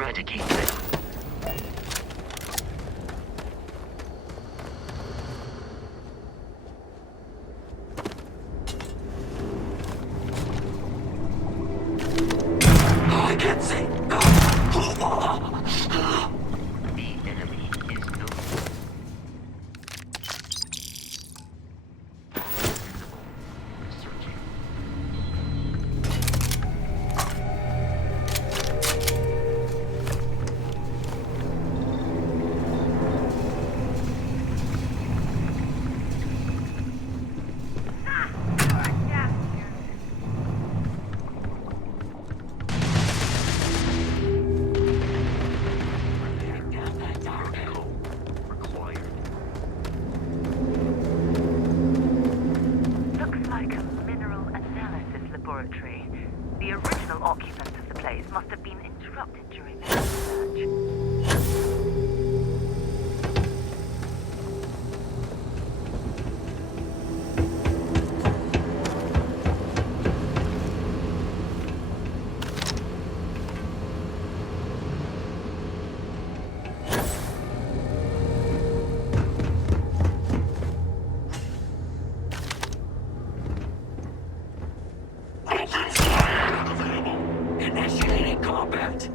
eradicate them. I can't see. The enemy is no searching. Looks like a mineral analysis laboratory. The original occupants of the place must have been interrupted during their research. Initiating combat.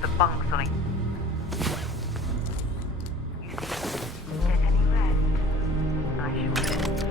get the bunks on it. You see, get any rest? I sure did.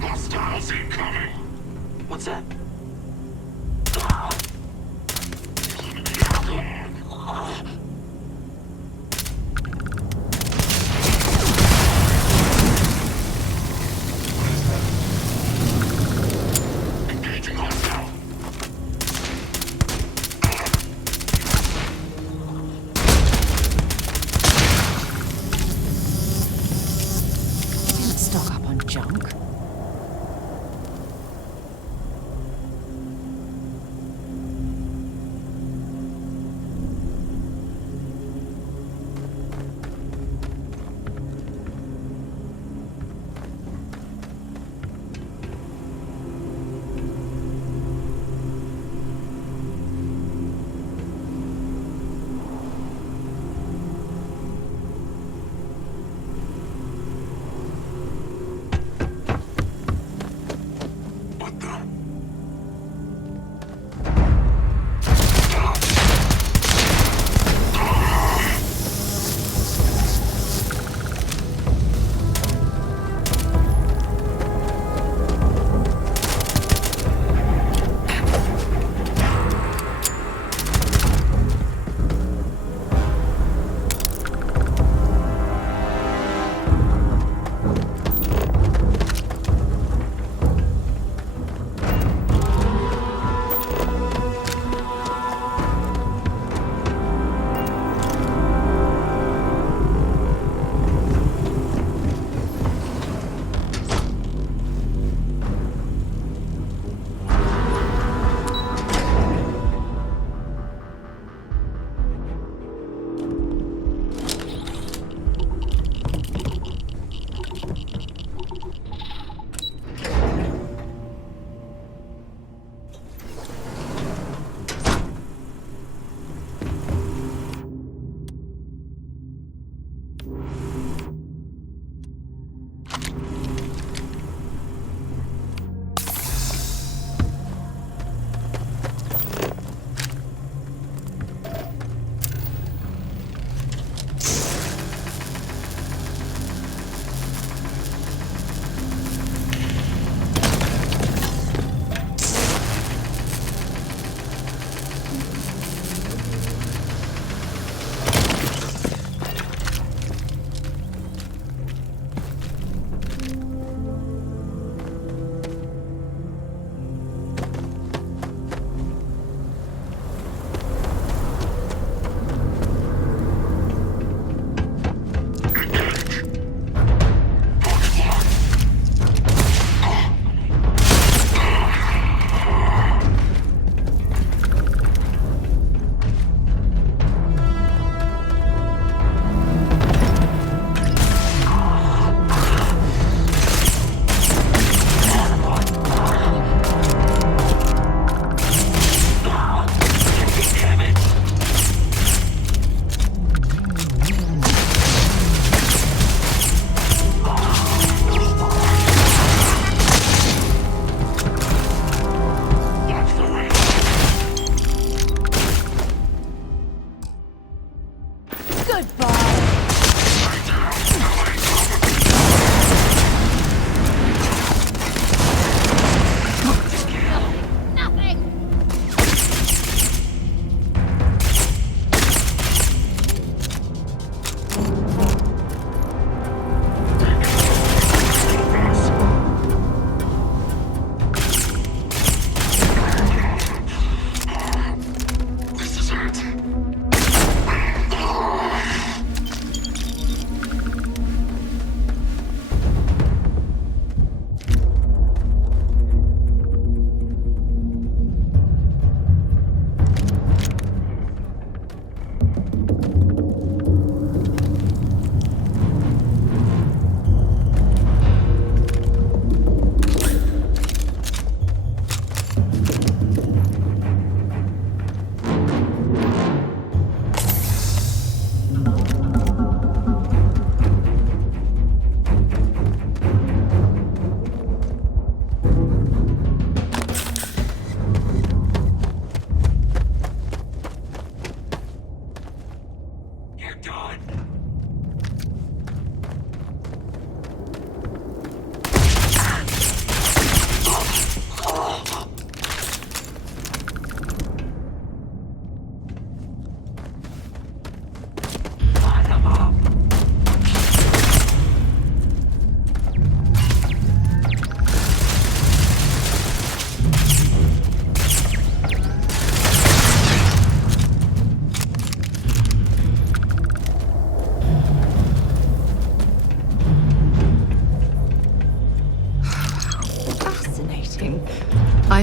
Hostiles incoming. What's that? Engaging hostile. Didn't stock up on junk.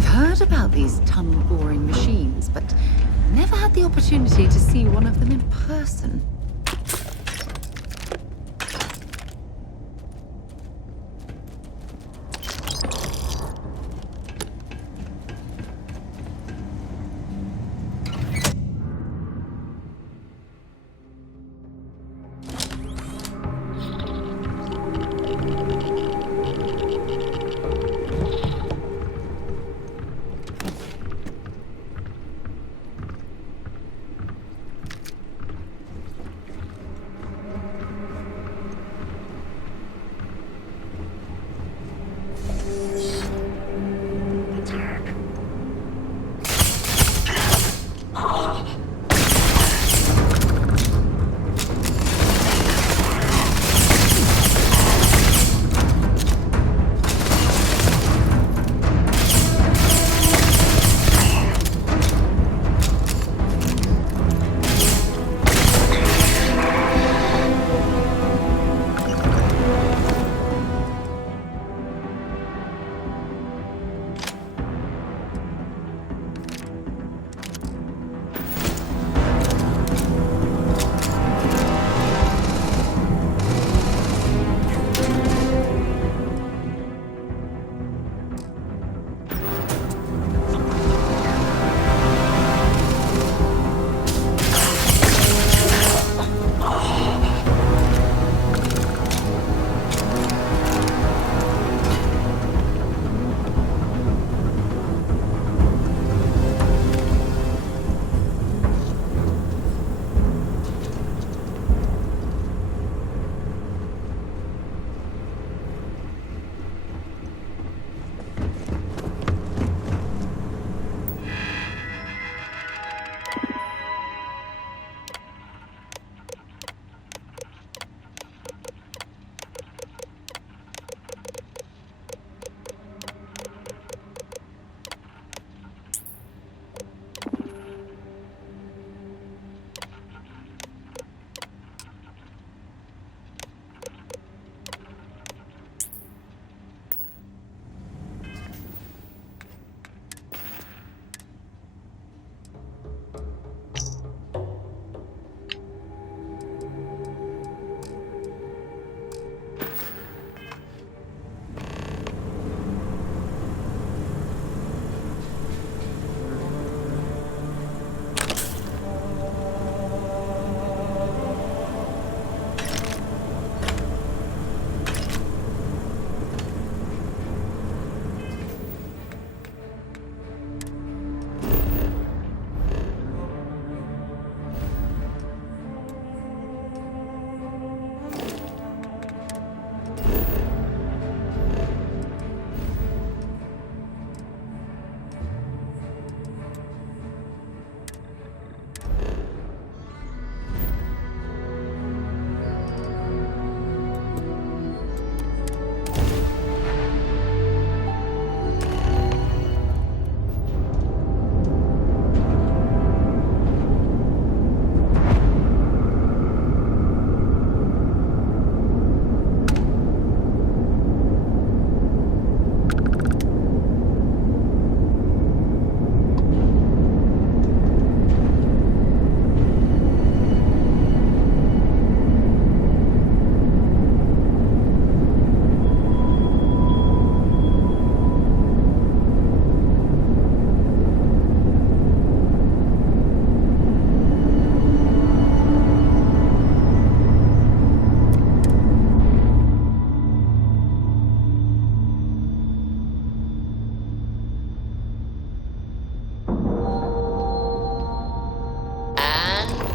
heard about these tunnel-boring machines, but never had the opportunity to see one of them in person.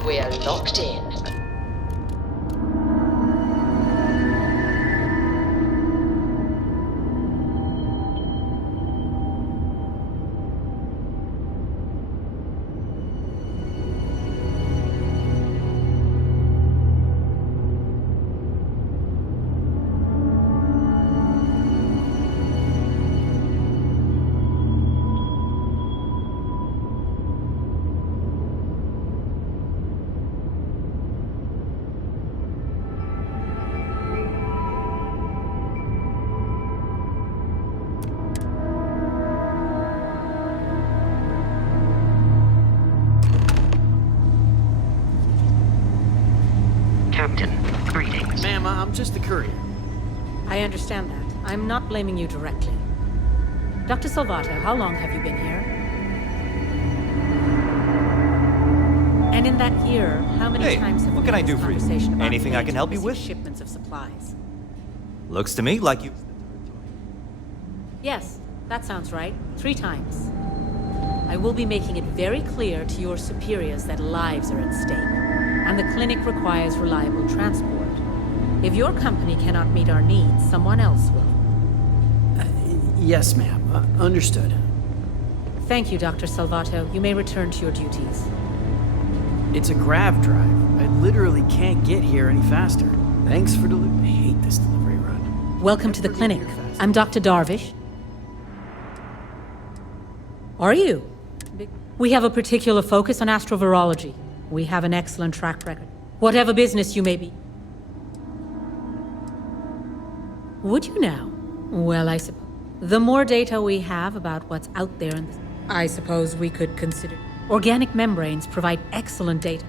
We're locked in. ma'am. I'm just the courier. I understand that. I'm not blaming you directly. Dr. Salvato, how long have you been here? And in that year, how many Hey, times have what we can had I do this for you? conversation about Anything I can major help you missing with? shipments of supplies? Looks to me like you... Yes, that sounds right. 3 times. I will be making it very clear to your superiors that lives are at stake, and the clinic requires reliable transport. If your company cannot meet our needs, someone else will. Yes, ma'am. Understood. Thank you, Dr. Salvato. You may return to your duties. It's a grav drive. I literally can't get here any faster. Thanks for I hate this delivery run. Welcome to the clinic. I'm Dr. Darvish. Are you? We have a particular focus on astrovirology. We have an excellent track record. Whatever business you may be. Would you now? Well, I suppose. The more data we have about what's out there in this, I suppose we could consider. Organic membranes provide excellent data.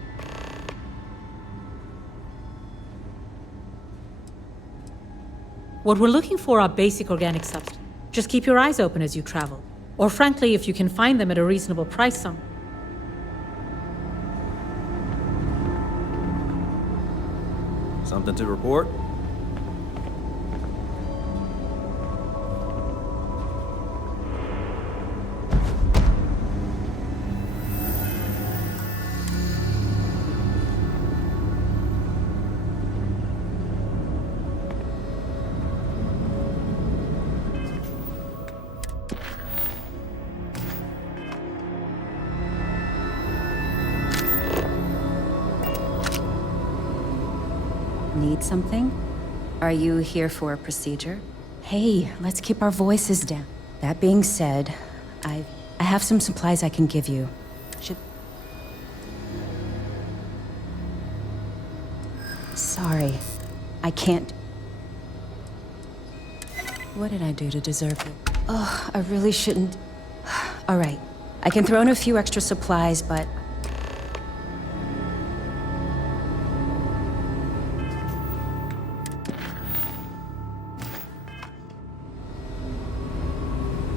What we're looking for are basic organic substances. Just keep your eyes open as you travel. Or frankly, if you can find them at a reasonable price somewhere. Something to report? Need something? Are you here for a procedure? Hey, let's keep our voices down. That being said, I have some supplies I can give you. Sorry, I can't. What did I do to deserve it? Oh, I really shouldn't. All right, I can throw in a few extra supplies, but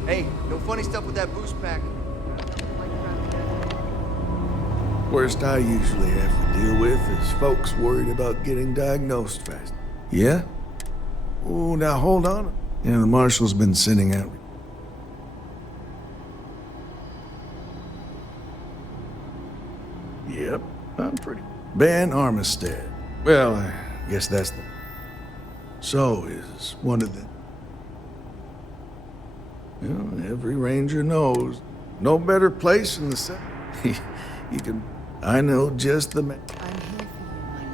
Hey, no funny stuff with that boost pack. Worst I usually have to deal with is folks worried about getting diagnosed fast. Yeah? Oh, now hold on. Yeah, the marshal's been sending out. Yep, I'm pretty. Ben Armistead. Well, I guess that's the. So is one of the. You know, every ranger knows. No better place in the set. You can. I know just the man. I'm here for you, my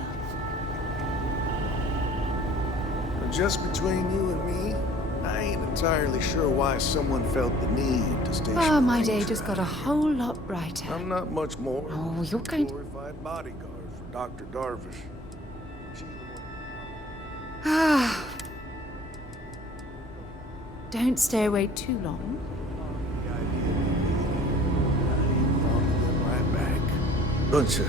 love. Just between you and me, I ain't entirely sure why someone felt the need to station. Oh, my a day ranger just got a out. whole lot brighter. I'm not much more. Oh, you're going to... glorified bodyguard for Dr. Darvish. She's the one. Ah. Don't stay away too long. The idea of following them right back. Bunch of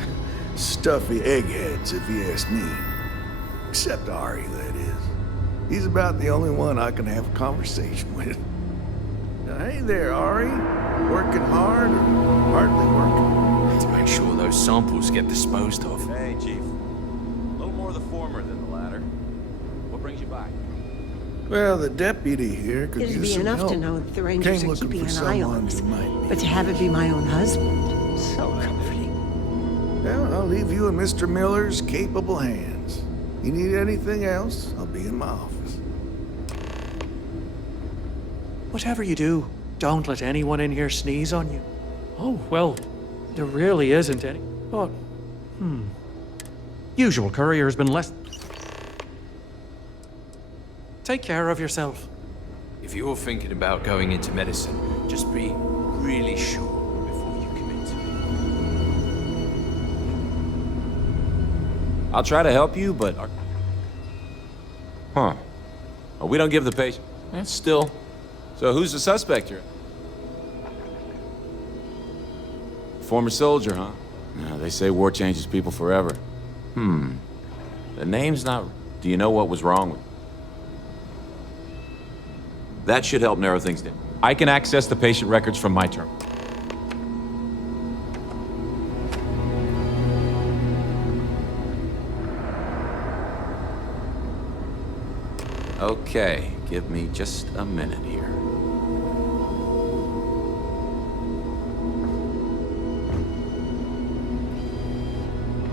stuffy eggheads, if you ask me. Except Ari, that is. He's about the only one I can have a conversation with. Now, hey there, Ari. Working hard or hardly working? To make sure those samples get disposed of. Hey, Chief. A little more the former than the latter. What brings you back? Well, the deputy here could It'd use be some enough help. to know that the Rangers Came are looking keeping for an eye someone on us. who might need But to have it be my own husband, so comforting. Well, I'll leave you in Mr. Miller's capable hands. You need anything else, I'll be in my office. Whatever you do, don't let anyone in here sneeze on you. Oh, well, there really isn't any. But, usual courier has been less. Take care of yourself. If you're thinking about going into medicine, just be really sure before you commit. I'll try to help you, but... Huh. Oh, we don't give the patient... Still. So who's the suspect here? Former soldier, huh? Yeah, they say war changes people forever. The name's not... Do you know what was wrong with it? That should help narrow things down. I can access the patient records from my terminal. Okay, give me just a minute here.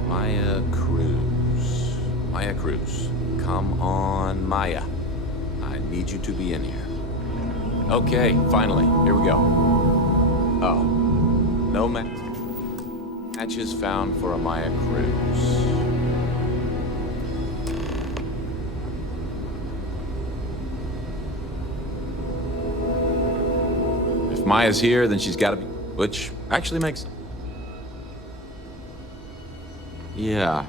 Maya Cruz. Come on, Maya. I need you to be in here. Okay, finally, here we go. Oh, no matches found for a Maya Cruz. If Maya's here, then she's got to be, which actually makes sense. Yeah.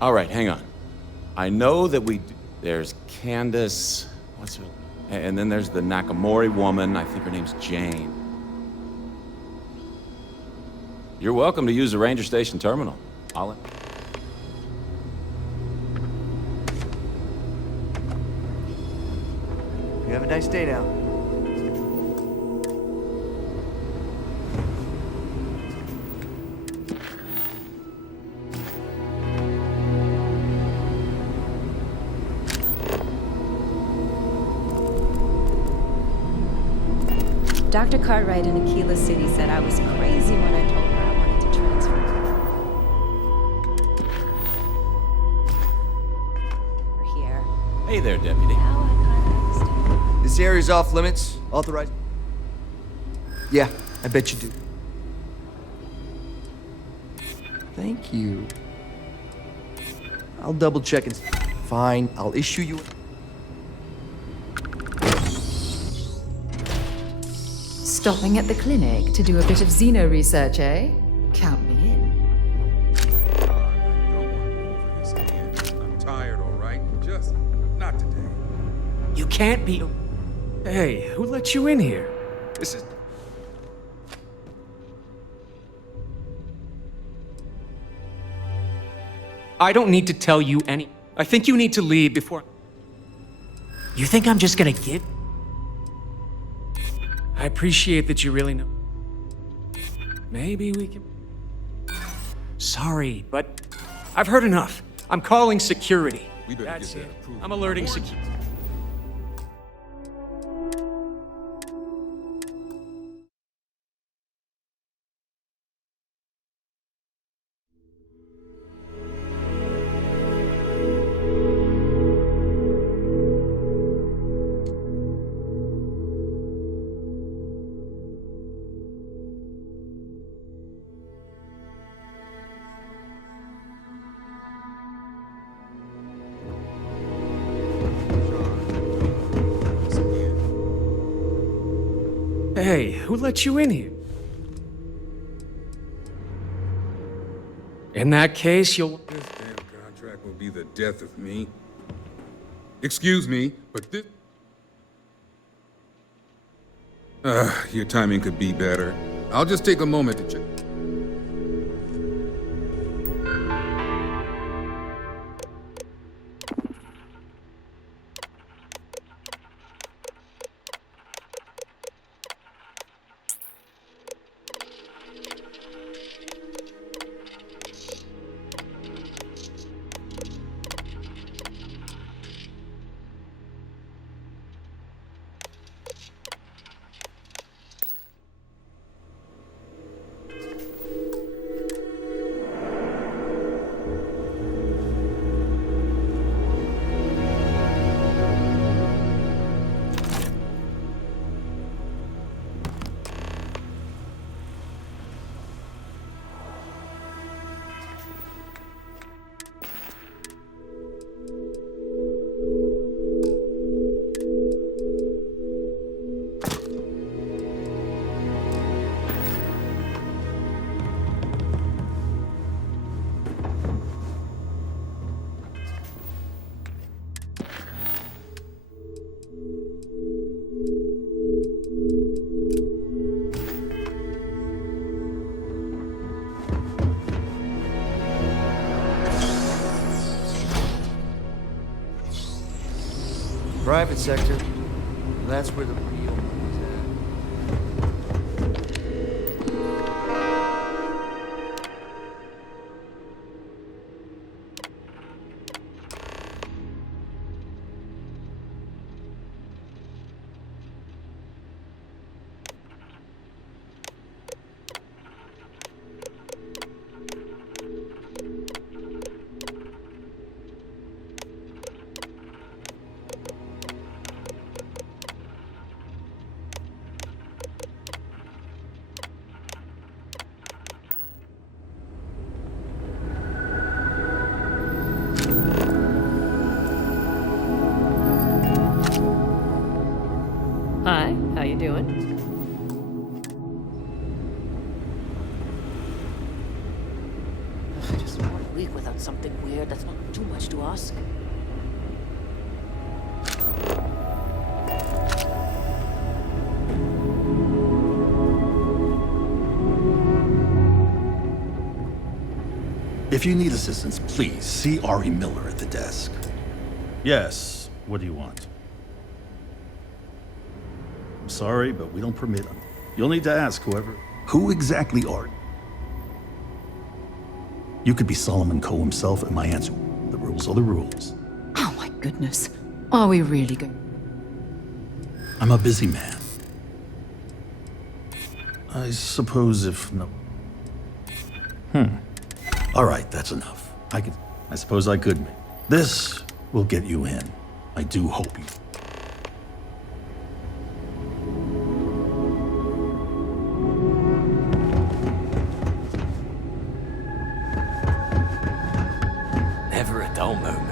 All right, hang on. I know that there's Candace, what's her, and then there's the Nakamori woman, I think her name's Jane. You're welcome to use the Ranger Station terminal. You have a nice day now. Dr. Cartwright in Aquila City said I was crazy when I told her I wanted to transfer. We're here. Hey there, Deputy. Now I kind of understand. This area's off limits. Authorized. Yeah, I bet you do. Thank you. I'll double check and... Fine, I'll issue you... Stopping at the clinic to do a bit of xeno research, eh? Count me in. I'm tired, all right? Just not today. You can't be... Hey, who let you in here? This is... I don't need to tell you any... I think you need to leave before... You think I'm just gonna give... I appreciate that you really know. Maybe we can... Sorry, but I've heard enough. I'm calling security. We better That's get that it. approved. I'm alerting security. Hey, who let you in here? In that case, you'll... This damn contract will be the death of me. Excuse me, but this... your timing could be better. I'll just take a moment to check. private sector. That's where the real money's at. Hi, how you doing? Just 1 week without something weird. That's not too much to ask. If you need assistance, please see Ari Miller at the desk. Yes. What do you want? I'm sorry, but we don't permit them. You'll need to ask whoever. Who exactly are you? You could be Solomon Coe himself, and my answer, the rules are the rules. Oh my goodness. Are we really going? I'm a busy man. I suppose if no... All right, that's enough. I suppose I could make. This will get you in. I do hope you... Never a dull moment.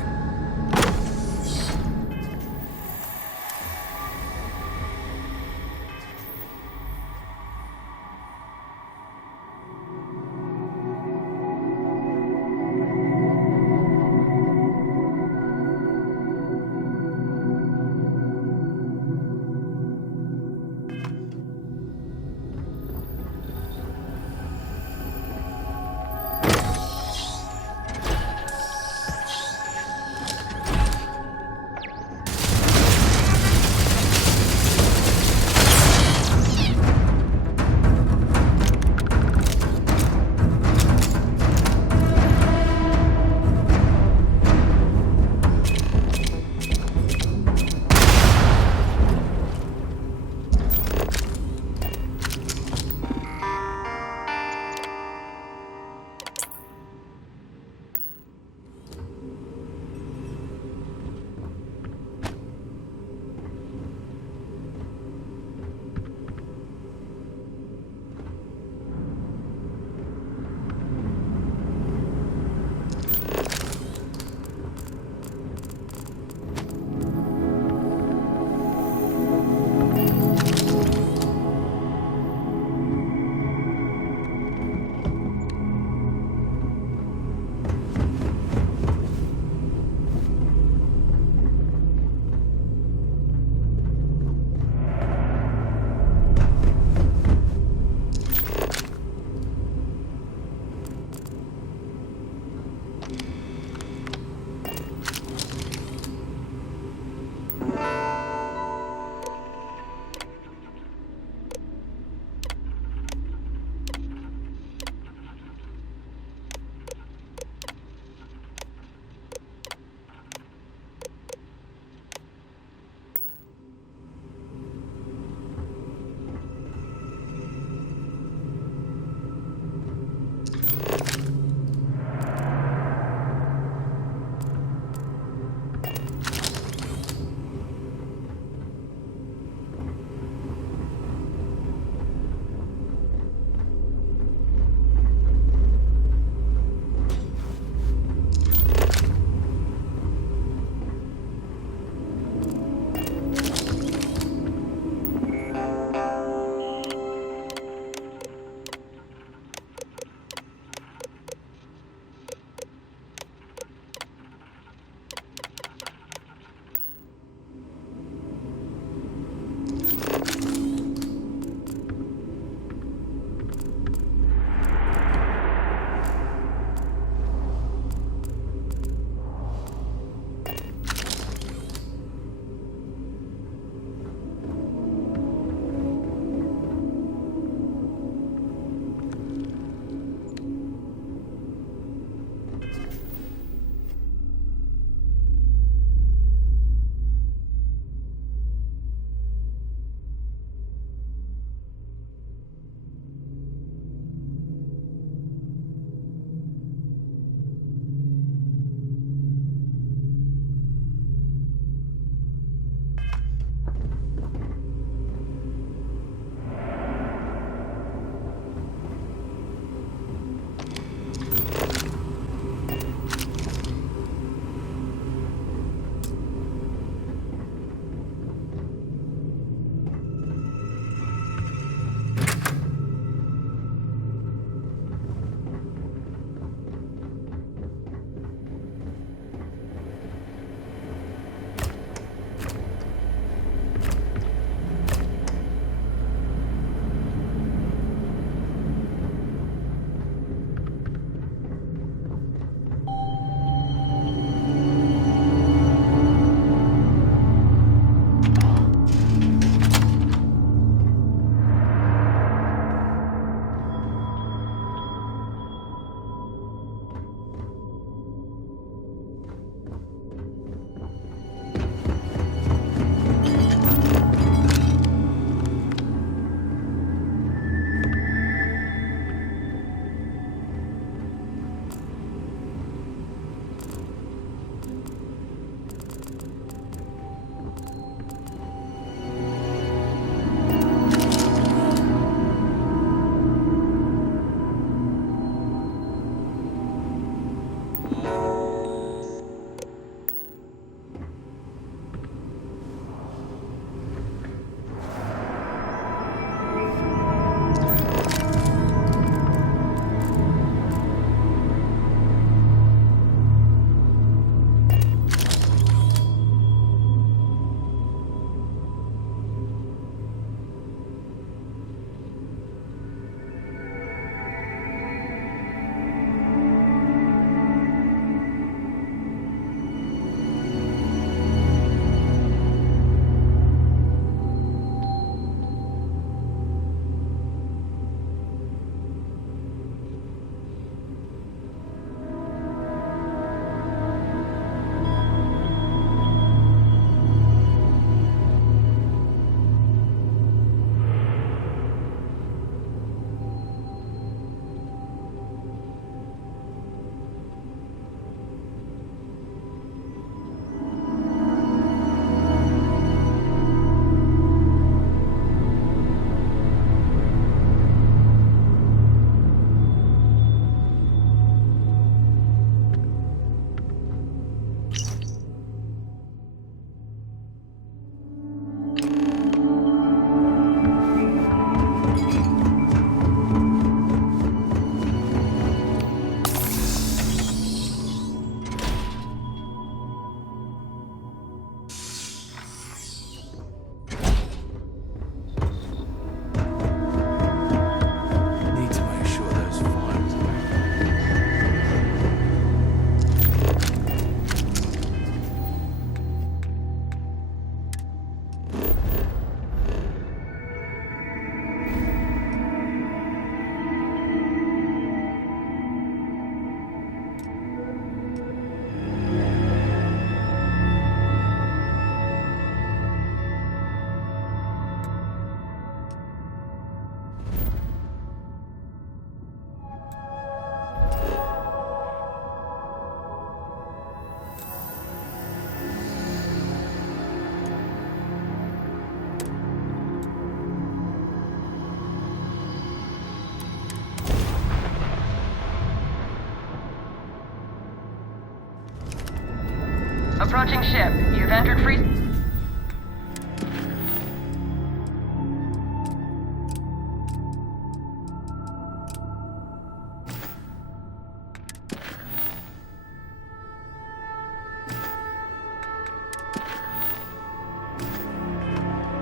Approaching ship. You've entered free...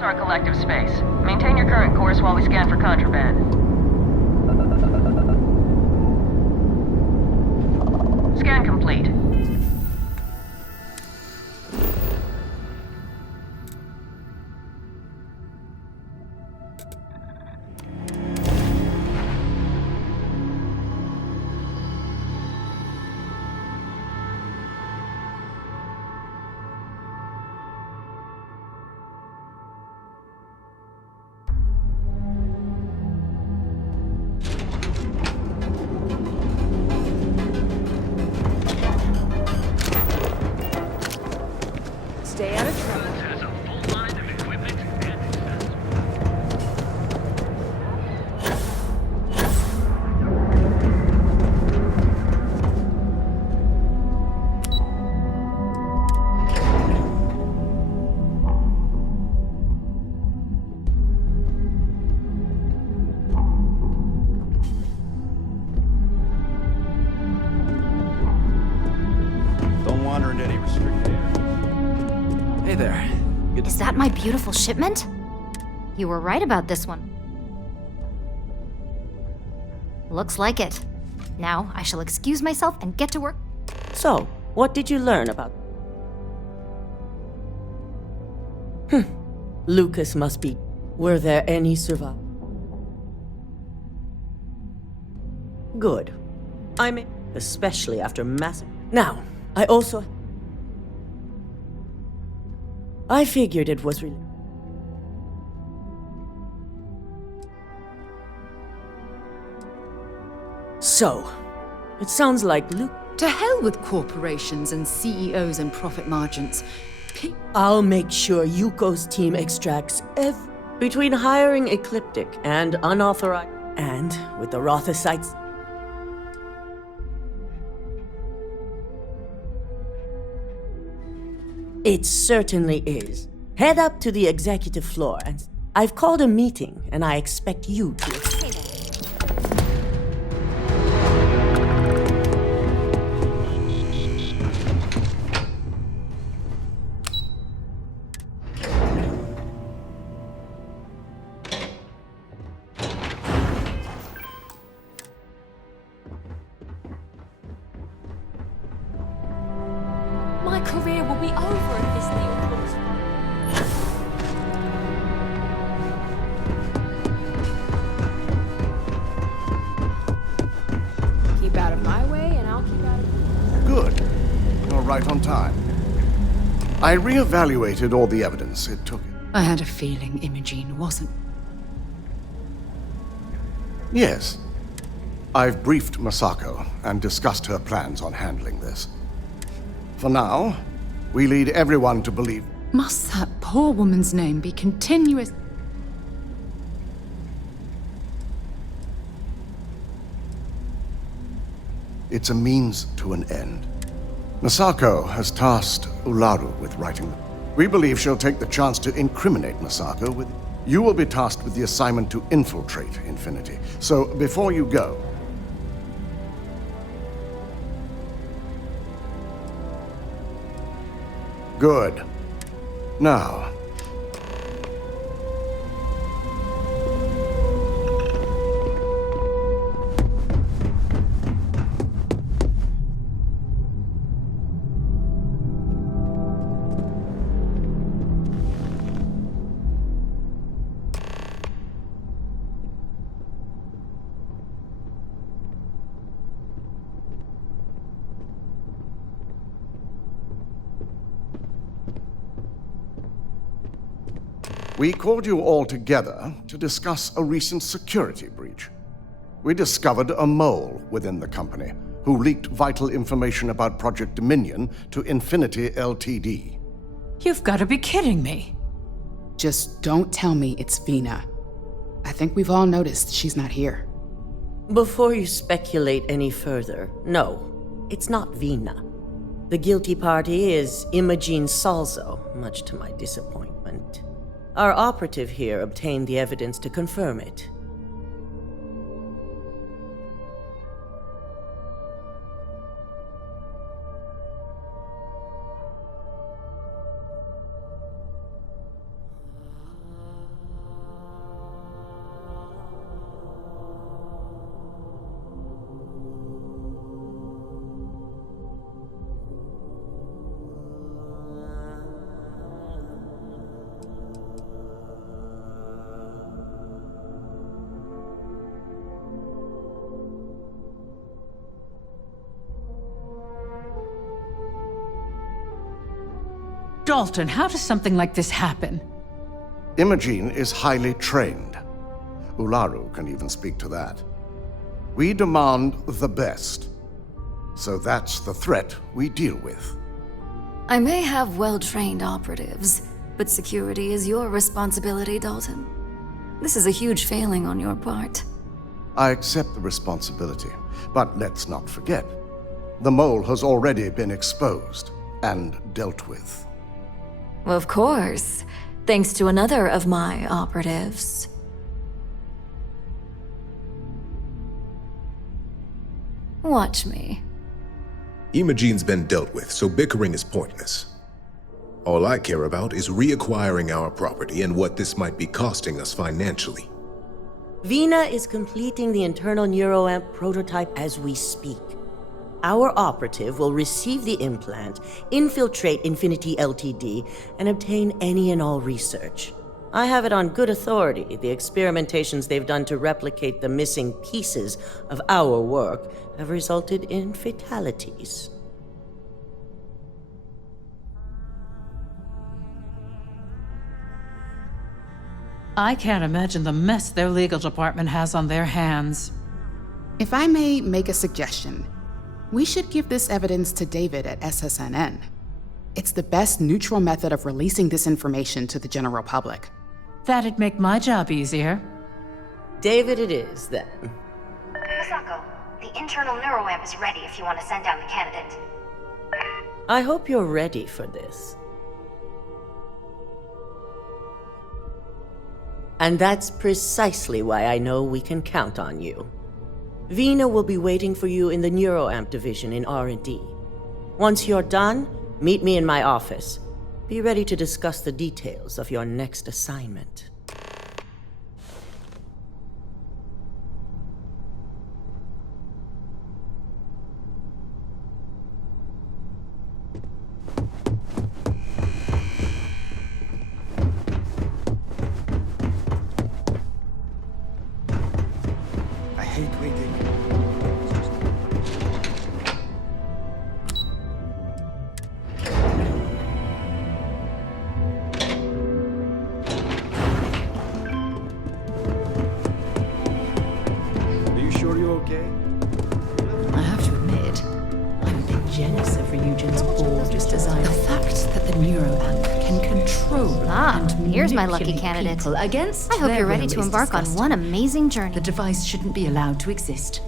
Our collective space. Maintain your current course while we scan for contraband. Scan complete. Stay out of trouble. Don't wander into any restricted area. Hey there. Is that my beautiful shipment? You were right about this one. Looks like it. Now I shall excuse myself and get to work. So, what did you learn about... Lucas must be... Were there any survivors? Good. I mean, especially after massive... Now, I also... I figured it was really... So, it sounds like Luke... To hell with corporations and CEOs and profit margins. I'll make sure Yuko's team extracts between hiring Ecliptic and unauthorized... And with the Rothosites... It certainly is. Head up to the executive floor and... I've called a meeting and I expect you to... My career will be over if this deal falls through. Keep out of my way, and I'll keep out of yours. Good. You're right on time. I reevaluated all the evidence. It took... I had a feeling Imogene wasn't. Yes. I've briefed Masako and discussed her plans on handling this. For now, we lead everyone to believe... Must that poor woman's name be continuous? It's a means to an end. Masako has tasked Ularu with writing. We believe she'll take the chance to incriminate Masako with... You will be tasked with the assignment to infiltrate Infinity. So, before you go... Good. Now... We called you all together to discuss a recent security breach. We discovered a mole within the company who leaked vital information about Project Dominion to Infinity Ltd. You've got to be kidding me. Just don't tell me it's Vina. I think we've all noticed she's not here. Before you speculate any further, no, it's not Vina. The guilty party is Imogene Salzo, much to my disappointment. Our operative here obtained the evidence to confirm it. Dalton, how does something like this happen? Imogene is highly trained. Ularu can even speak to that. We demand the best. So that's the threat we deal with. I may have well-trained operatives, but security is your responsibility, Dalton. This is a huge failing on your part. I accept the responsibility, but let's not forget, the mole has already been exposed and dealt with. Of course, thanks to another of my operatives. Watch me. Imogene's been dealt with, so bickering is pointless. All I care about is reacquiring our property and what this might be costing us financially. Vina is completing the internal neuroamp prototype as we speak. Our operative will receive the implant, infiltrate Infinity Ltd, and obtain any and all research. I have it on good authority the experimentations they've done to replicate the missing pieces of our work have resulted in fatalities. I can't imagine the mess their legal department has on their hands. If I may make a suggestion, we should give this evidence to David at SSNN. It's the best neutral method of releasing this information to the general public. That'd make my job easier. David it is, then. Misako, the internal neuroamp is ready if you want to send down the candidate. I hope you're ready for this. And that's precisely why I know we can count on you. Vina will be waiting for you in the neuroamp division in R&D. Once you're done, meet me in my office. Be ready to discuss the details of your next assignment. I hate waiting. Are you sure you're okay? I have to admit, I'm a bit jealous of Ryujin's gorgeous design. The fact that the neuroamp can control and here's my lucky manipulate candidate. people against I hope their you're ready will to is embark on disgusting. one amazing journey. The device shouldn't be allowed to exist.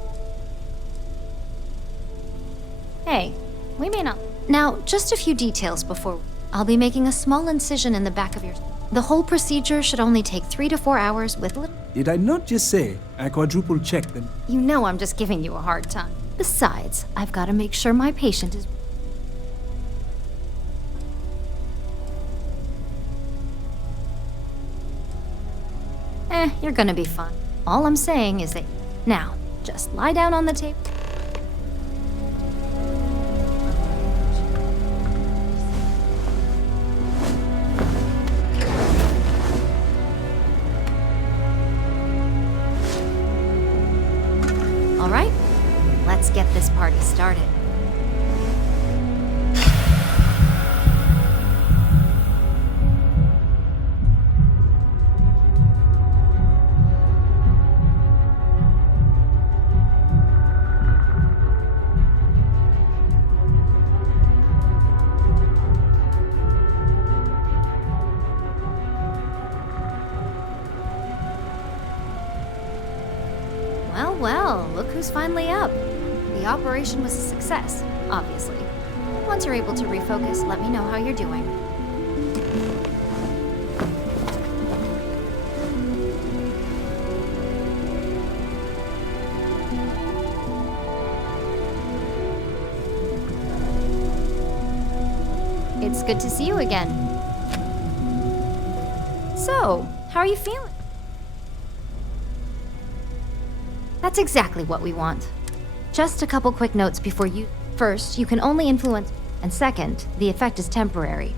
Hey, we may not. Now, just a few details before. I'll be making a small incision in the back of your. The whole procedure should only take 3 to 4 hours with little. Did I not just say I quadruple checked them? You know I'm just giving you a hard time. Besides, I've got to make sure my patient is. You're gonna be fine. All I'm saying is that. Now, just lie down on the table. All right, let's get this party started. Well, look who's finally up. The operation was a success, obviously. Once you're able to refocus, let me know how you're doing. It's good to see you again. So, how are you feeling? That's exactly what we want. Just a couple quick notes before you... First, you can only influence... And second, the effect is temporary.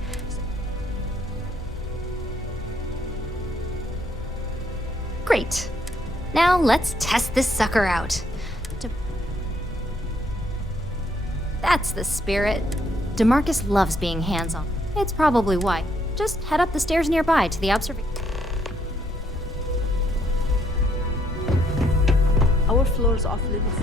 Great. Now let's test this sucker out. That's the spirit. DeMarcus loves being hands-on. It's probably why. Just head up the stairs nearby to the observation. Our floor's off limits.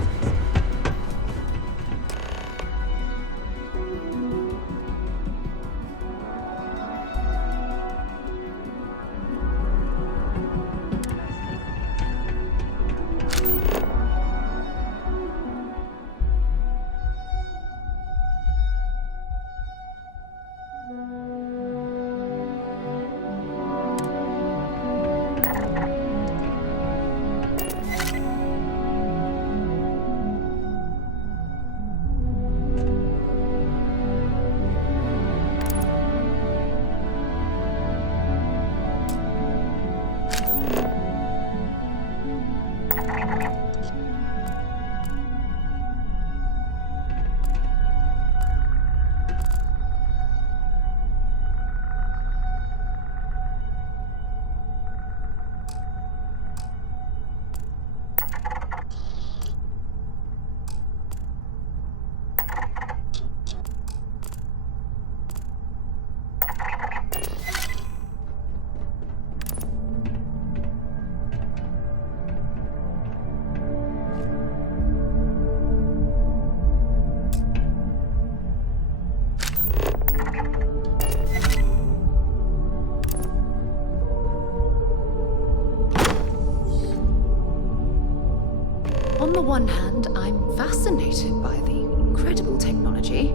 On the one hand, I'm fascinated by the incredible technology.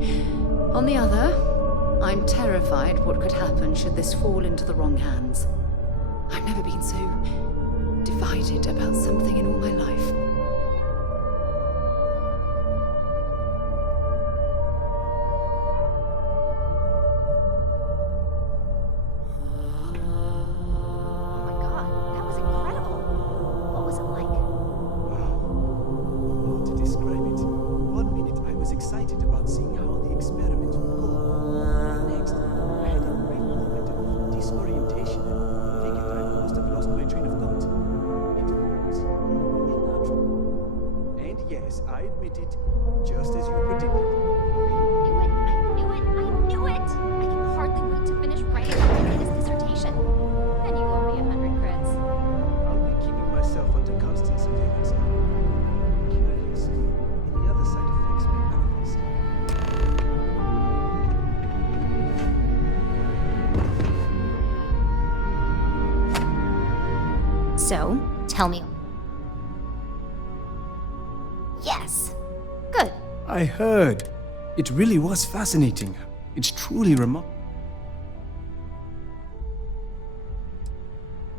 On the other, I'm terrified what could happen should this fall into the wrong hands. I've never been so divided about something in all my life. So, tell me. Yes. Good. I heard. It really was fascinating. It's truly remarkable.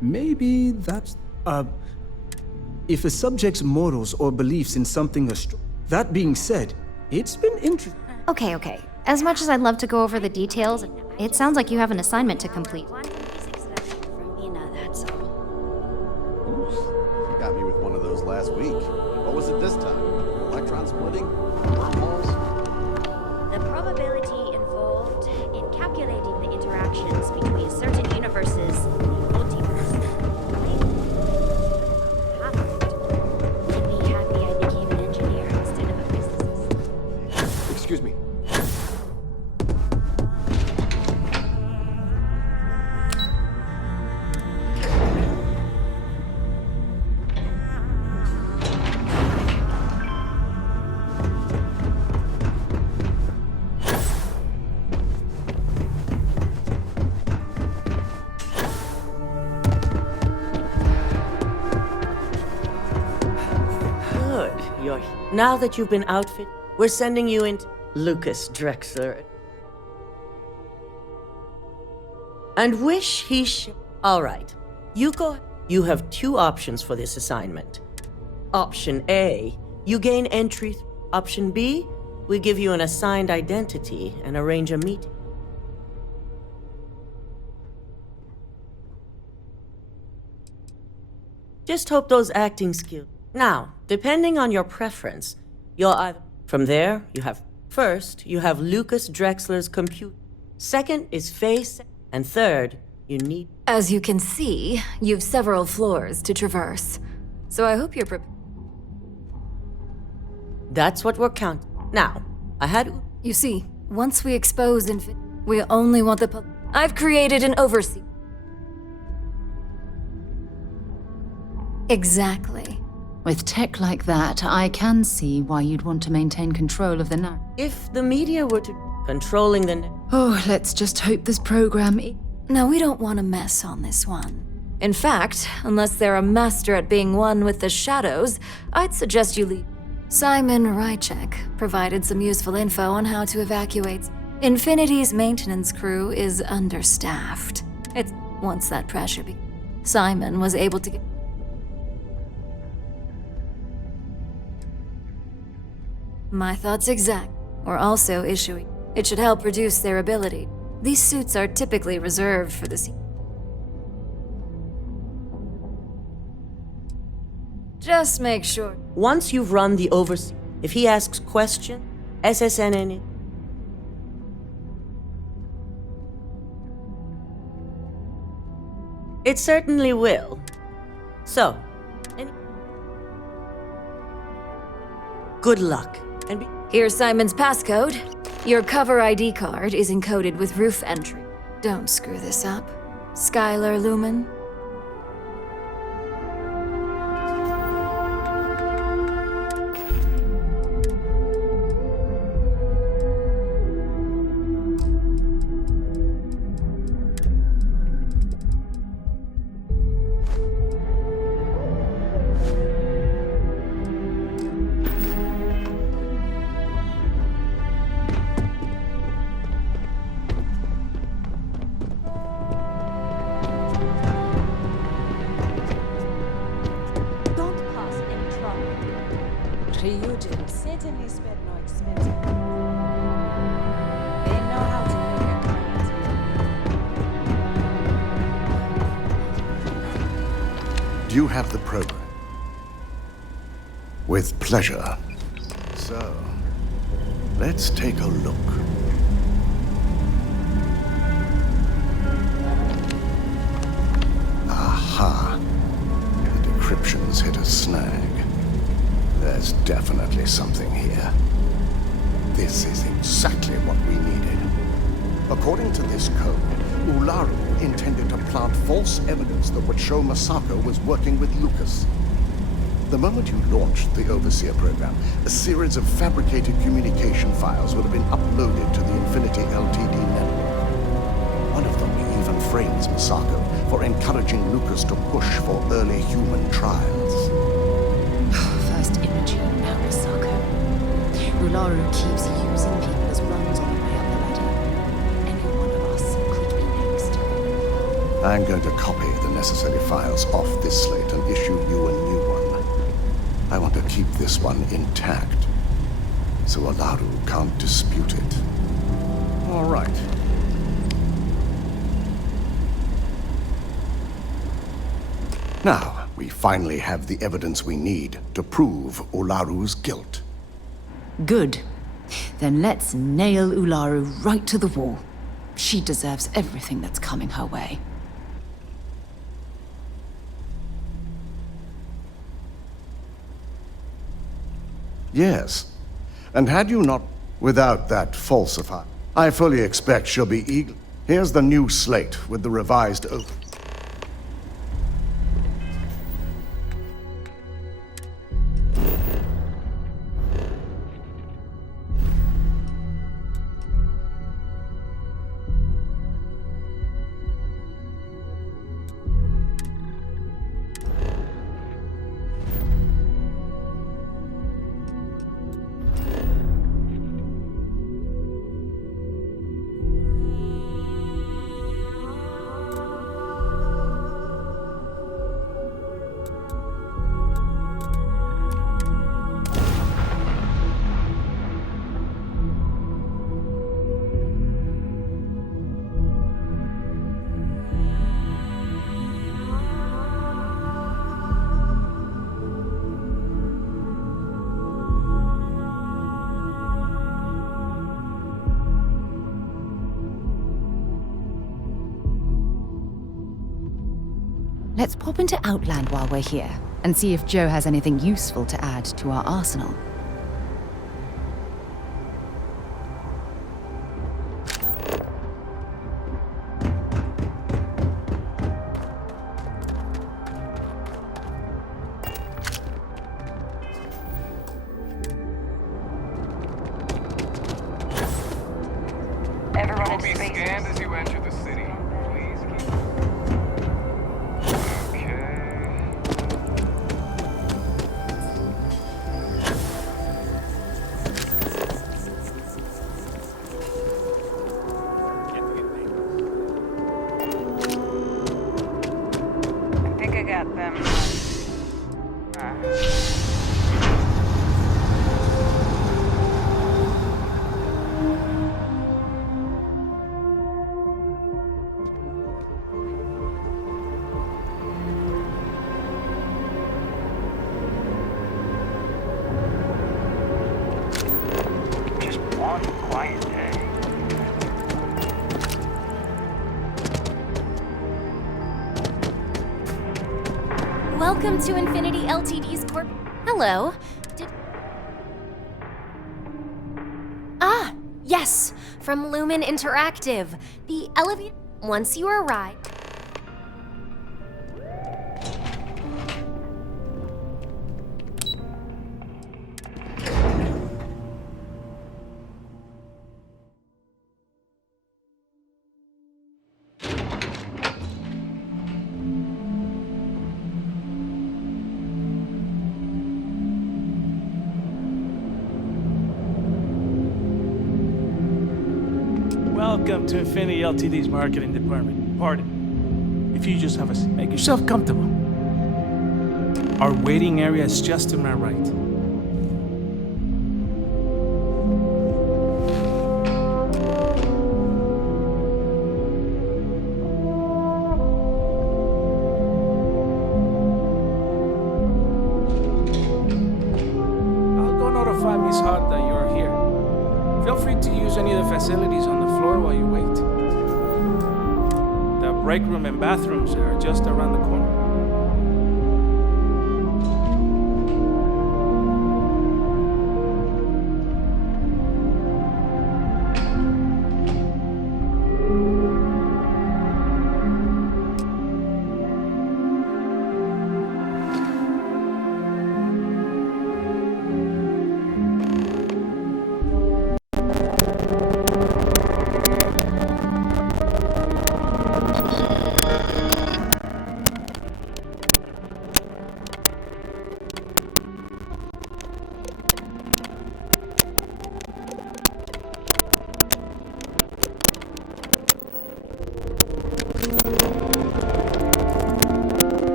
Maybe that's... if a subject's morals or beliefs in something are strong... That being said, it's been interesting. Okay. As much as I'd love to go over the details, it sounds like you have an assignment to complete. Got me with one of those last week. What was it this time? Electron splitting? Wormholes? The probability involved in calculating the interactions between certain universes in the multiverse made me happy I became an engineer instead of a physicist. Excuse me. Good. Now that you've been outfitted, we're sending you into... Lucas Drexler. And wish he All right. You go. You have two options for this assignment. Option A, you gain entry. Option B, we give you an assigned identity and arrange a meeting. Just hope those acting skills. Now, depending on your preference, you'll either. From there, you have. First, you have Lucas Drexler's computer. Second is face. And third, you need. As you can see, you've several floors to traverse. So I hope you're prepared. That's what we're counting. Now, I had. You see, once we expose we only want the. I've created an overseer. Exactly. With tech like that, I can see why you'd want to maintain control of the net. If the media were to controlling the net. Oh, let's just hope this program. No, we don't want to mess on this one. In fact, unless they're a master at being one with the shadows, I'd suggest you leave. Simon Ryujin provided some useful info on how to evacuate. Infinity's maintenance crew is understaffed. It's once that pressure Simon was able to get. My thoughts exact. We're also issuing. It should help reduce their ability. These suits are typically reserved for the Just make sure. Once you've run the overseer, if he asks questions, SSN. It certainly will. So, good luck. And here's Simon's passcode. Your cover ID card is encoded with roof entry. Don't screw this up. Skylar Lumen. Ryujin certainly spared no expense. They know how to make a client. Do you have the program? With pleasure. So, let's take a look. Aha. The decryption's hit a snag. There's definitely something here. This is exactly what we needed. According to this code, Ularu intended to plant false evidence that would show Masako was working with Lucas. The moment you launched the Overseer program, a series of fabricated communication files would have been uploaded to the Infinity Ltd network. One of them even frames Masako for encouraging Lucas to push for early human trials. First Imogene, now Masako. Ularu keeps using people as rungs on the way up the ladder. Any one of us could be next. I'm going to copy the necessary files off this slate and issue you a new one. I want to keep this one intact, so Ularu can't dispute it. All right. Now, we finally have the evidence we need to prove Ularu's guilt. Good. Then let's nail Ularu right to the wall. She deserves everything that's coming her way. Yes. And had you not, without that falsifier, I fully expect she'll be eager. Here's the new slate with the revised oath. Let's pop into Outland while we're here, and see if Joe has anything useful to add to our arsenal. Everyone You'll be scanned as you enter the city. Please keep... I think I got them. Just one quiet day. Welcome to Infinity Ltd's Corp. Hello. Yes, from Lumen Interactive. The elevator. Once you arrive. Welcome to Infinity Ltd's marketing department. Pardon. If you just have a seat, make yourself comfortable. Our waiting area is just to my right. I'll go notify Miss Hart that you're here. Feel free to use any of the facilities on the floor while you wait. The break room and bathrooms are just around the corner.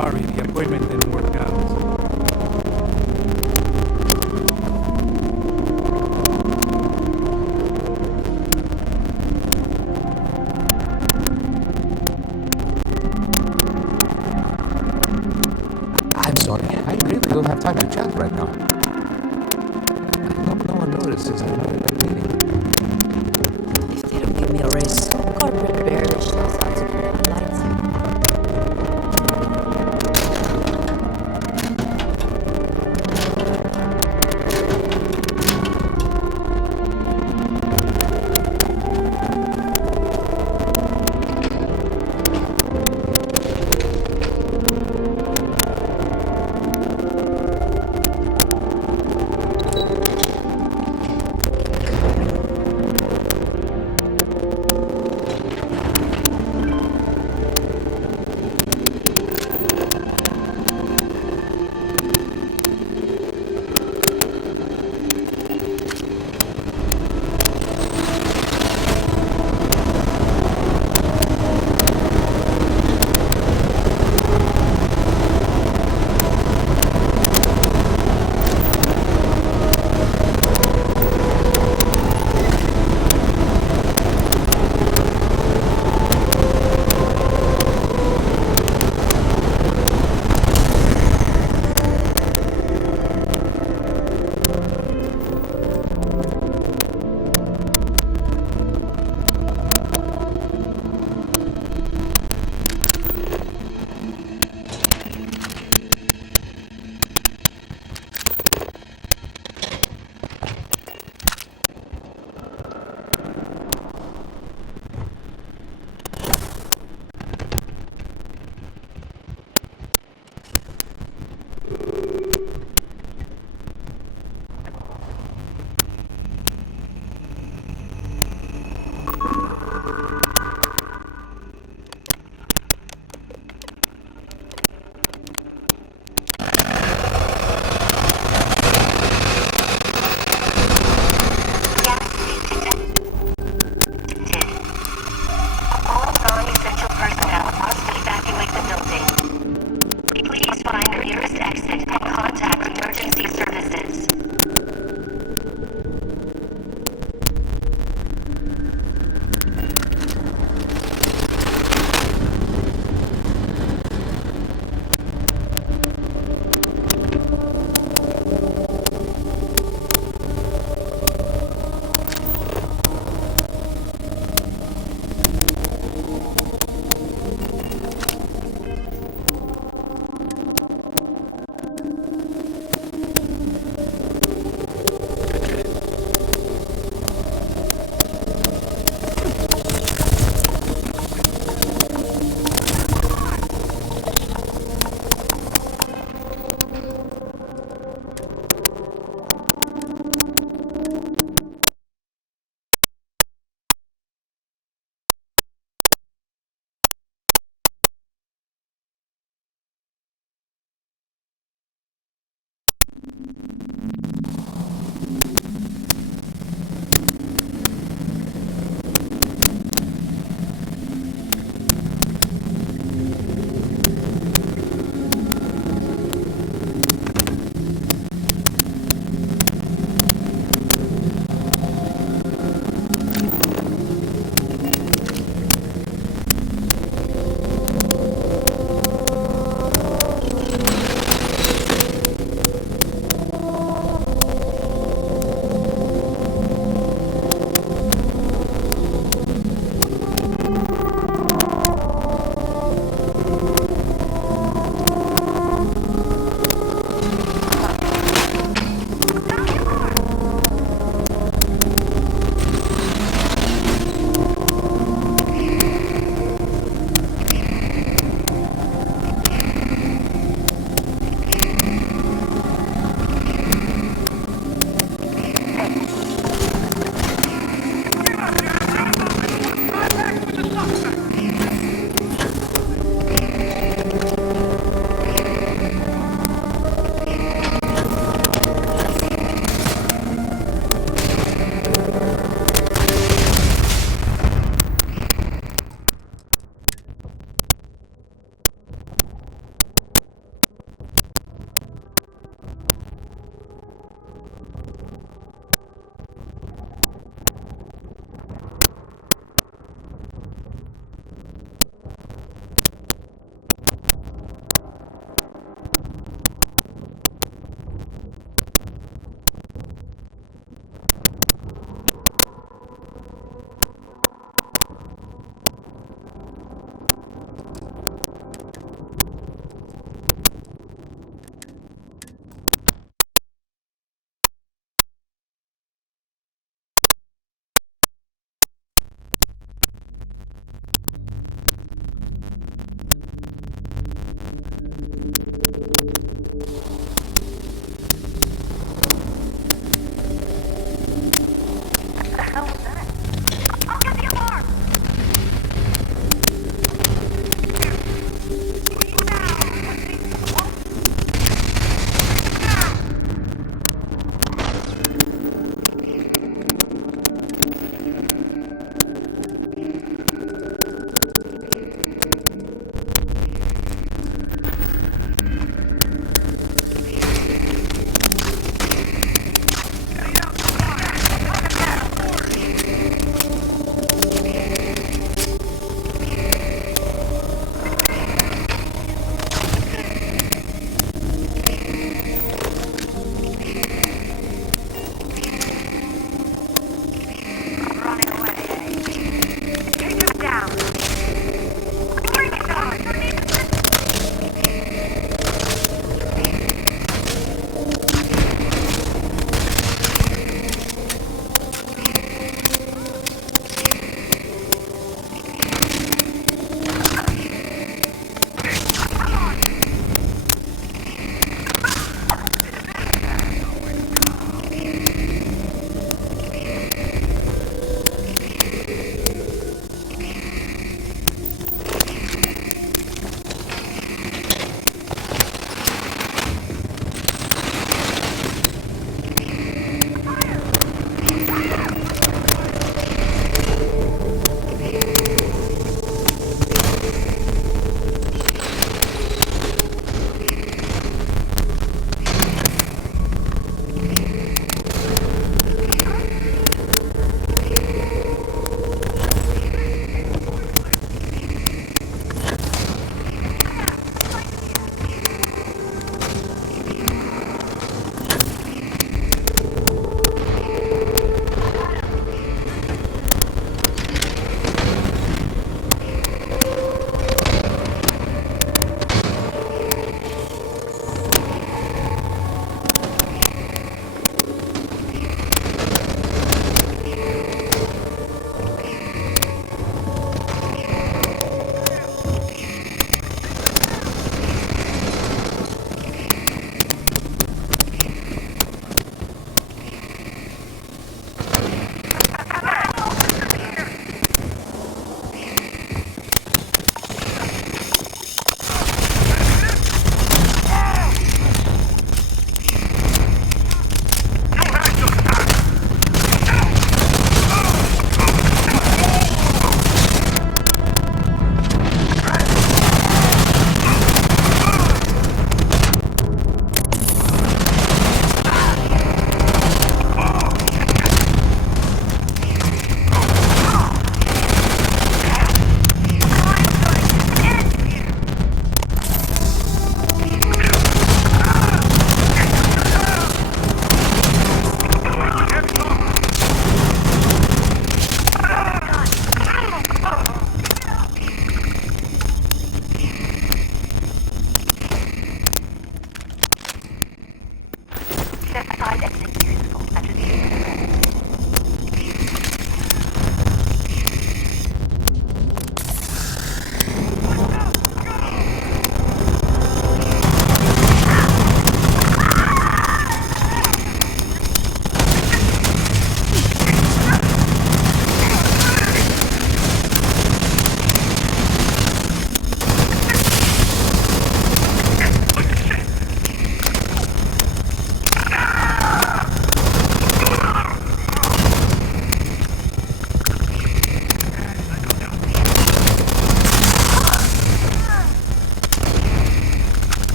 sorry the appointment didn't work out. I'm sorry, I really don't have time to chat right now. I hope no one notices I'm not in that meeting. If they don't give me a raise, corporate barely shows how to keep the lights on.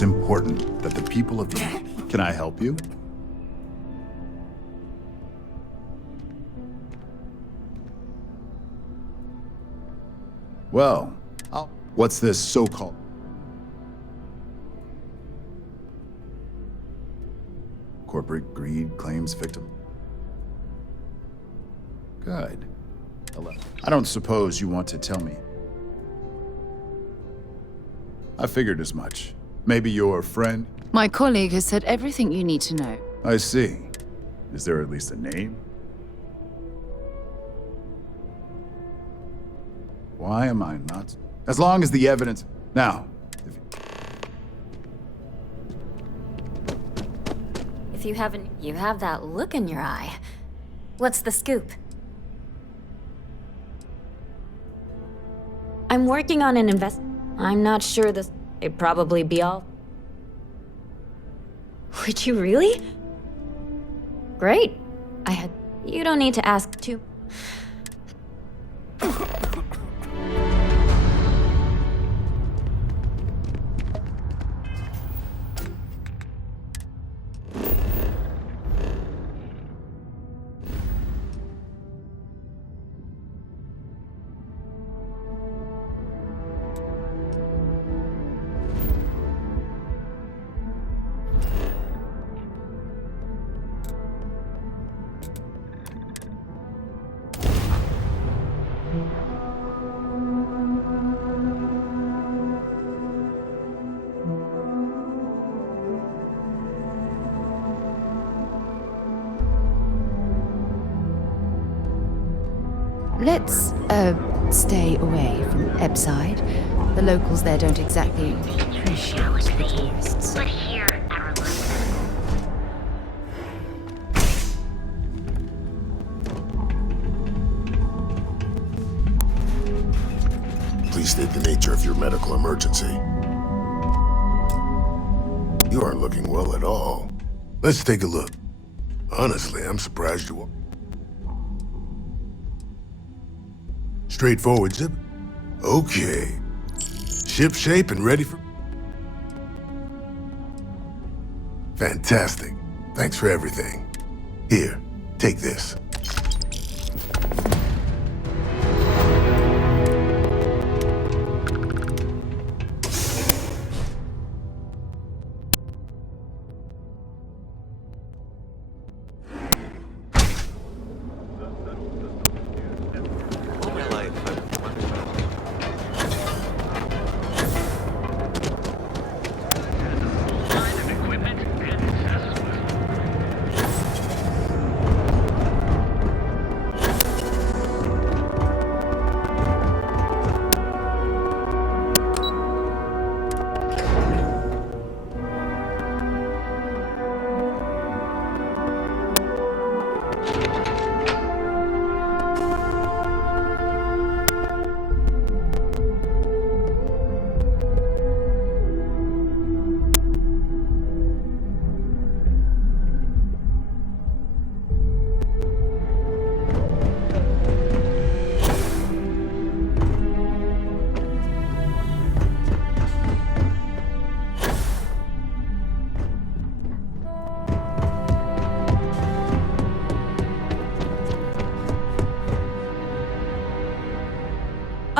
It's important that the people of... Can I help you? Well, what's this so-called... Corporate greed claims victim? Good. I don't suppose you want to tell me. I figured as much. Maybe your friend? My colleague has said everything you need to know. I see. Is there at least a name? Why am I not? As long as the evidence... Now, If you haven't, you have that look in your eye. What's the scoop? I'm working on an I'm not sure this... It'd probably be all... Would you really? Great. You don't need to ask too... Let's, stay away from Ebside. The locals there don't exactly appreciate the tourists. But here at Relentless. Please state the nature of your medical emergency. You aren't looking well at all. Let's take a look. Honestly, I'm surprised you won't. Straightforward, Zip. Okay. Ship shape and ready for... Fantastic. Thanks for everything. Here, take this.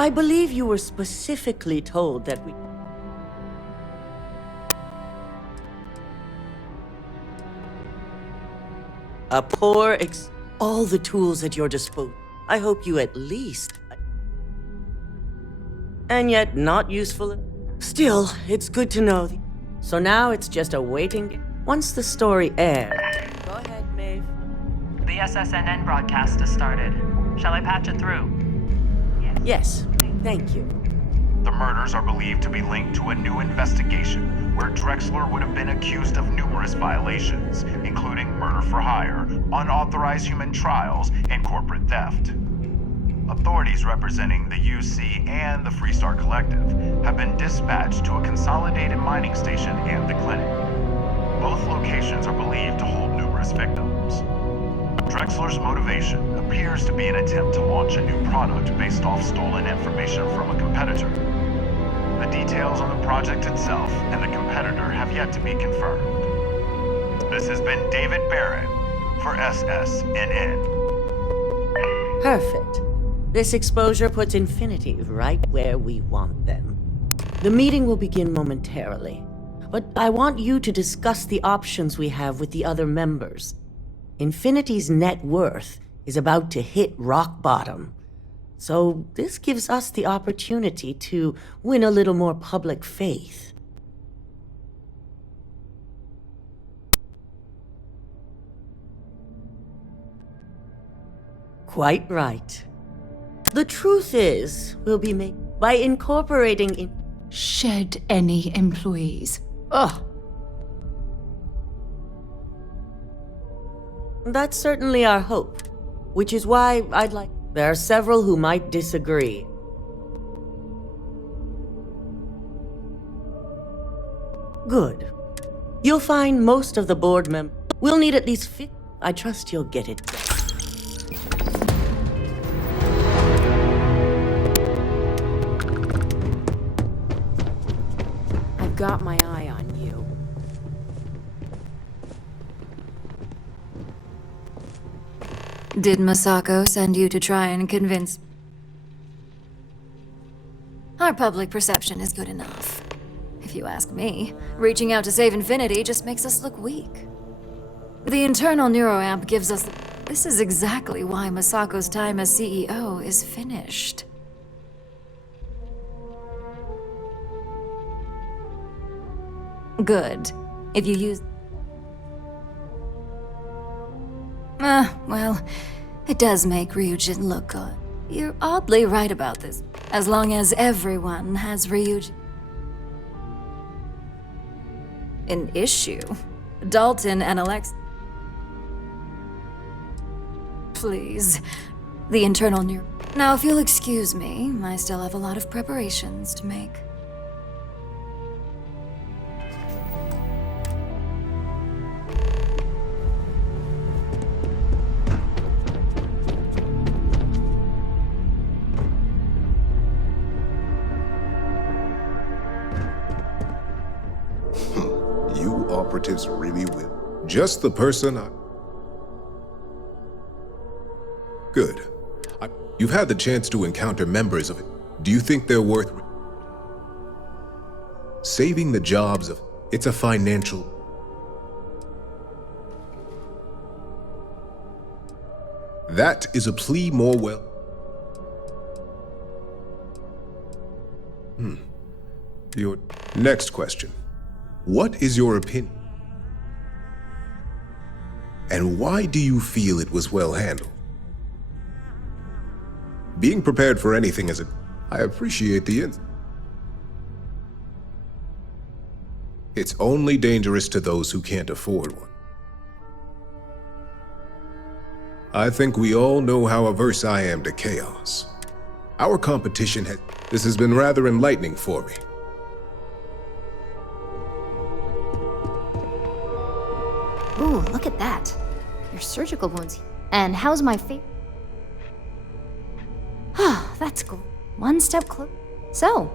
I believe you were specifically told that we... A poor all the tools at your disposal. I hope you at least... And yet not useful. Still, it's good to know. So now it's just a waiting... Once the story airs... Go ahead, Maeve. The SSNN broadcast has started. Shall I patch it through? Yes, thank you. The murders are believed to be linked to a new investigation where Drexler would have been accused of numerous violations, including murder for hire, unauthorized human trials, and corporate theft. Authorities representing the UC and the Freestar Collective have been dispatched to a consolidated mining station and the clinic. Both locations are believed to hold numerous victims. Drexler's motivation appears to be an attempt to launch a new product based off stolen information from a competitor. The details on the project itself and the competitor have yet to be confirmed. This has been David Barrett for SSNN. Perfect. This exposure puts Infinity right where we want them. The meeting will begin momentarily, but I want you to discuss the options we have with the other members. Infinity's net worth is about to hit rock bottom, so this gives us the opportunity to win a little more public faith. Quite right. The truth is, we'll be made by incorporating in... Shed any employees. Ugh. That's certainly our hope, which is why I'd like... There are several who might disagree. Good. You'll find most of the board members... We'll need at least 50... I trust you'll get it. I've got my eye on you. Did Masako send you to try and convince... Our public perception is good enough. If you ask me, reaching out to save Infinity just makes us look weak. The internal neuroamp gives us... This is exactly why Masako's time as CEO is finished. Good. If you use... well, it does make Ryujin look good. You're oddly right about this. As long as everyone has Ryujin... An issue? Dalton and Alex... Please. The internal neuro... Now, if you'll excuse me, I still have a lot of preparations to make. You operatives really will. Just the person I... Good. You've had the chance to encounter members of it. Do you think they're worth... Saving the jobs of... It's a financial... That is a plea more well... Your next question. What is your opinion? And why do you feel it was well handled? Being prepared for anything is a... I appreciate the It's only dangerous to those who can't afford one. I think we all know how averse I am to chaos. Our competition has... This has been rather enlightening for me. Ooh, look at that. Your surgical wounds. And how's my face? Ah, that's cool. One step closer. So.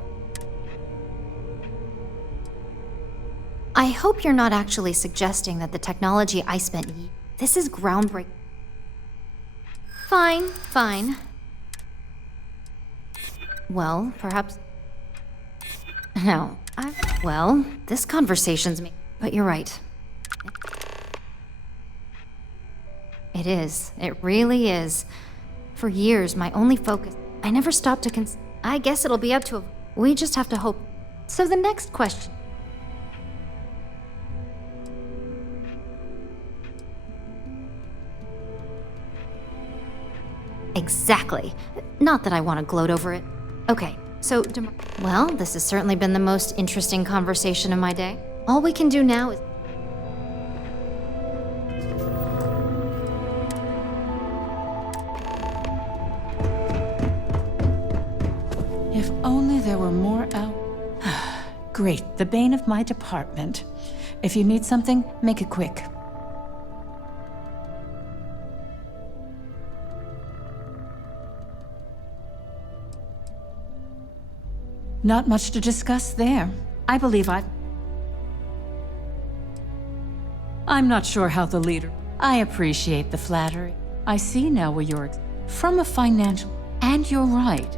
I hope you're not actually suggesting that the technology I spent... This is groundbreaking. Fine, fine. Well, perhaps... No, well, this conversation's me. But you're right. It is. It really is. For years, my only focus... I never stopped to I guess it'll be up to... We just have to hope. So the next question... Exactly. Not that I want to gloat over it. Okay, so... Well, this has certainly been the most interesting conversation of my day. All we can do now is... If only there were more out... Great, the bane of my department. If you need something, make it quick. Not much to discuss there. I believe I'm not sure how the leader... I appreciate the flattery. I see now where you're... From a financial... And you're right.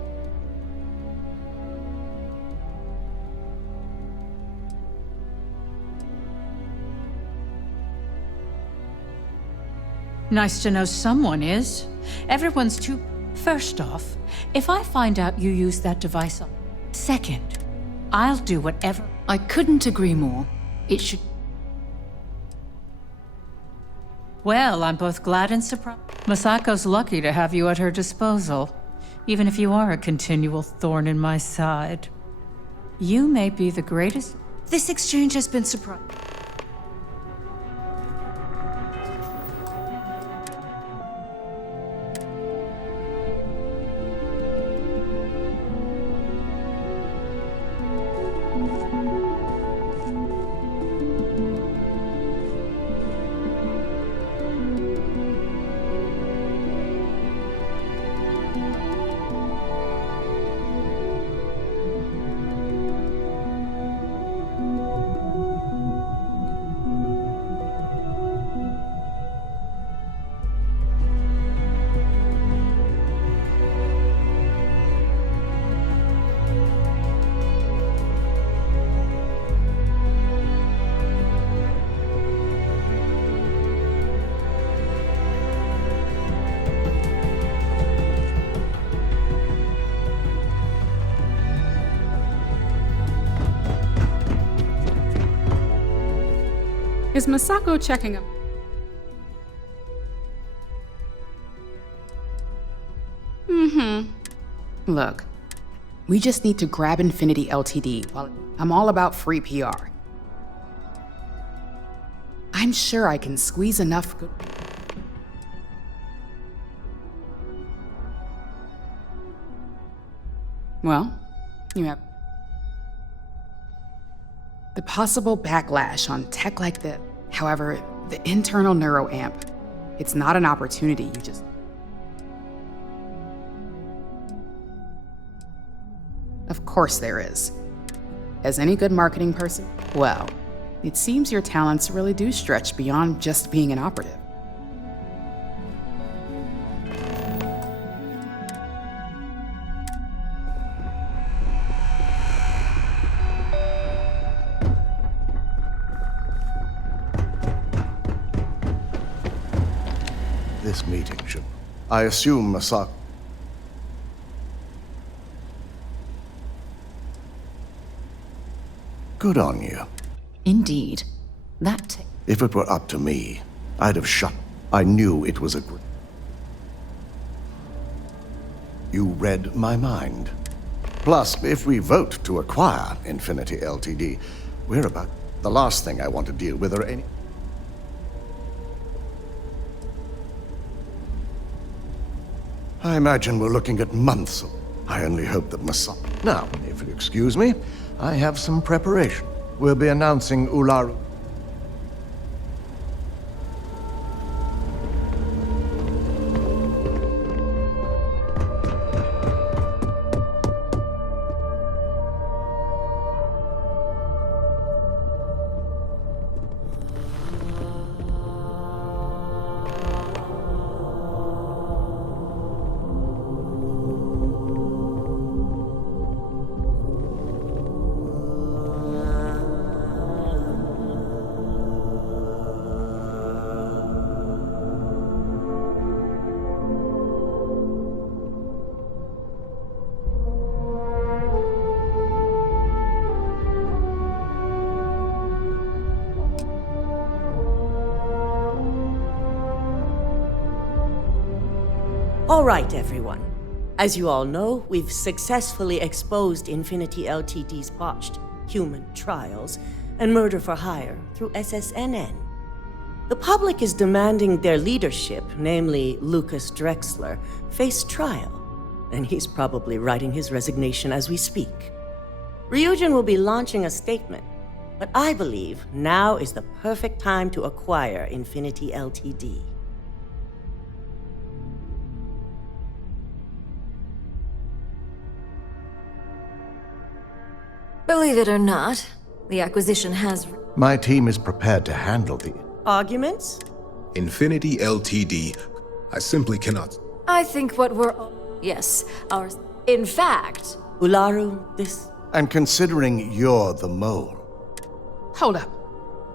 Nice to know someone is. Everyone's too... First off, if I find out you use that device... Second, I'll do whatever... I couldn't agree more. It should... Well, I'm both glad and surprised. Masako's lucky to have you at her disposal, even if you are a continual thorn in my side. You may be the greatest... This exchange has been surprising. Is Masako checking him? Look, we just need to grab Infinity Ltd. While I'm all about free PR. I'm sure I can squeeze enough good... Well, you have... The possible backlash on tech like this. However, the internal neuroamp, it's not an opportunity you just... Of course there is. As any good marketing person, well, it seems your talents really do stretch beyond just being an operative. This meeting should... I assume Masako... Good on you. Indeed. If it were up to me, I'd have shut... I knew it was a... You read my mind. Plus, if we vote to acquire Infinity Ltd., we're about... The last thing I want to deal with are any... I imagine we're looking at months. I only hope that Masako... Now, if you'll excuse me, I have some preparation. We'll be announcing Ularu... All right, everyone. As you all know, we've successfully exposed Infinity Ltd's botched human trials and murder for hire through SSNN. The public is demanding their leadership, namely Lucas Drexler, face trial, and he's probably writing his resignation as we speak. Ryujin will be launching a statement, but I believe now is the perfect time to acquire Infinity Ltd. Believe it or not, the acquisition has... My team is prepared to handle the... Arguments? Infinity Ltd. I simply cannot. I think what we're... Yes, our... In fact... Ularu, this... And considering you're the mole... Hold up.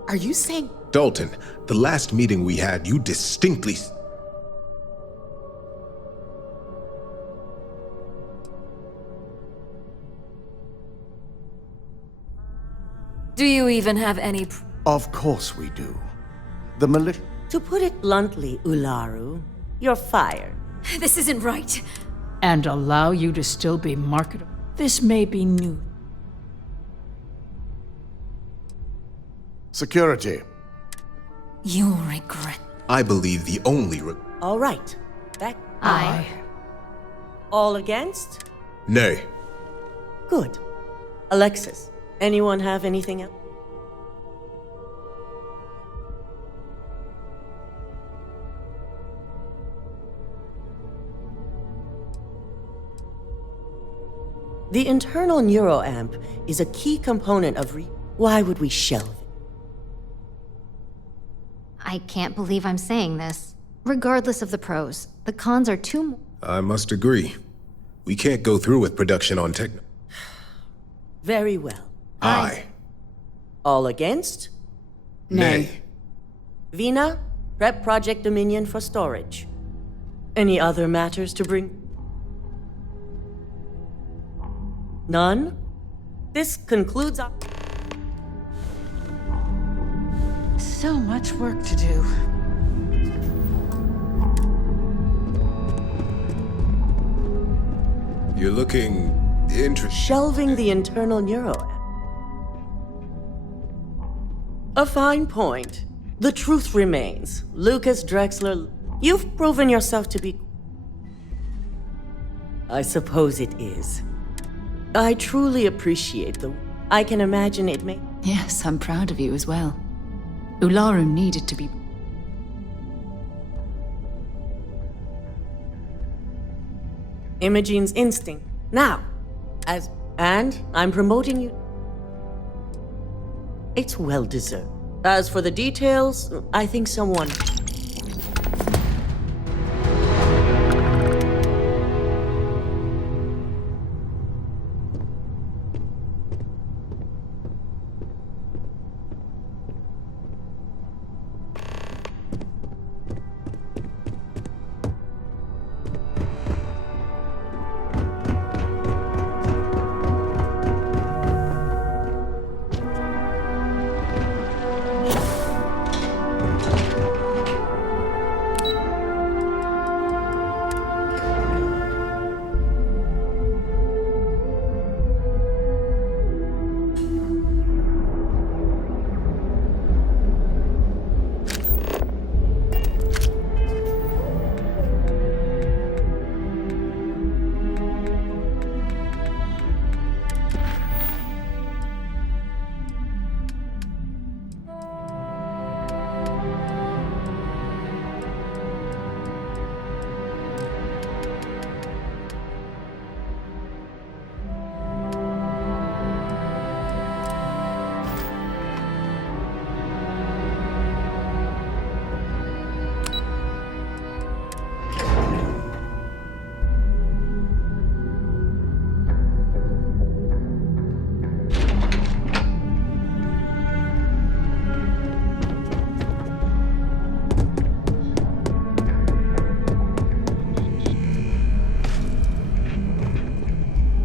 Are you saying... Dalton, the last meeting we had, you distinctly... Do you even have any... Of course we do. The militia... To put it bluntly, Ularu, you're fired. This isn't right. And allow you to still be marketable. This may be new. Security. You'll regret... I believe the only All right. Back. Aye. All against? Nay. Good. Alexis, anyone have anything else? The internal neuroamp is a key component of Why would we shelve it? I can't believe I'm saying this. Regardless of the pros, the cons are too... I must agree. We can't go through with production on tech... Very well. Aye. All against? Nay. Vina, prep Project Dominion for storage. Any other matters to bring? None? This concludes our... So much work to do. You're looking... interesting. Shelving the internal neuroamp. A fine point. The truth remains. Lucas Drexler, you've proven yourself to be... I suppose it is. I truly appreciate the... I can imagine it may... Yes, I'm proud of you as well. Ularu needed to be... Imogene's instinct. Now, and I'm promoting you. It's well deserved. As for the details, I think someone...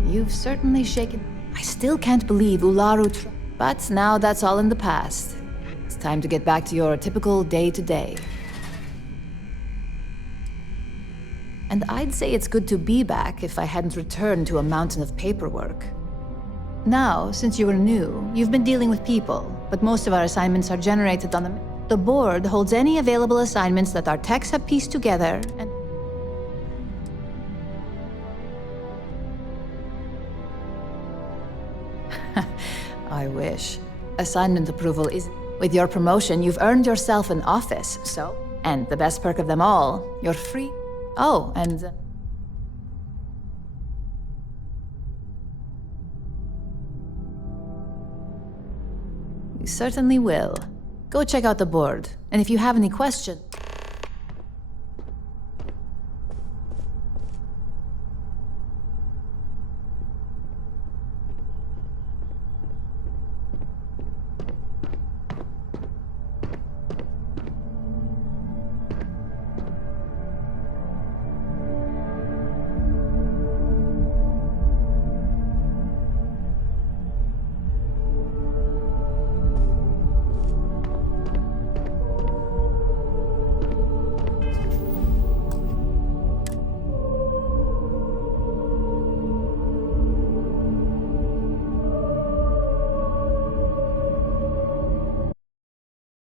You've certainly shaken... I still can't believe Ularu... But now that's all in the past. It's time to get back to your typical day-to-day. And I'd say it's good to be back if I hadn't returned to a mountain of paperwork. Now, since you were new, you've been dealing with people, but most of our assignments are generated on the board holds any available assignments that our techs have pieced together, and... I wish. Assignment approval is... With your promotion, you've earned yourself an office, so... And the best perk of them all, you're free... Oh, and... We certainly will. Go check out the board, and if you have any questions...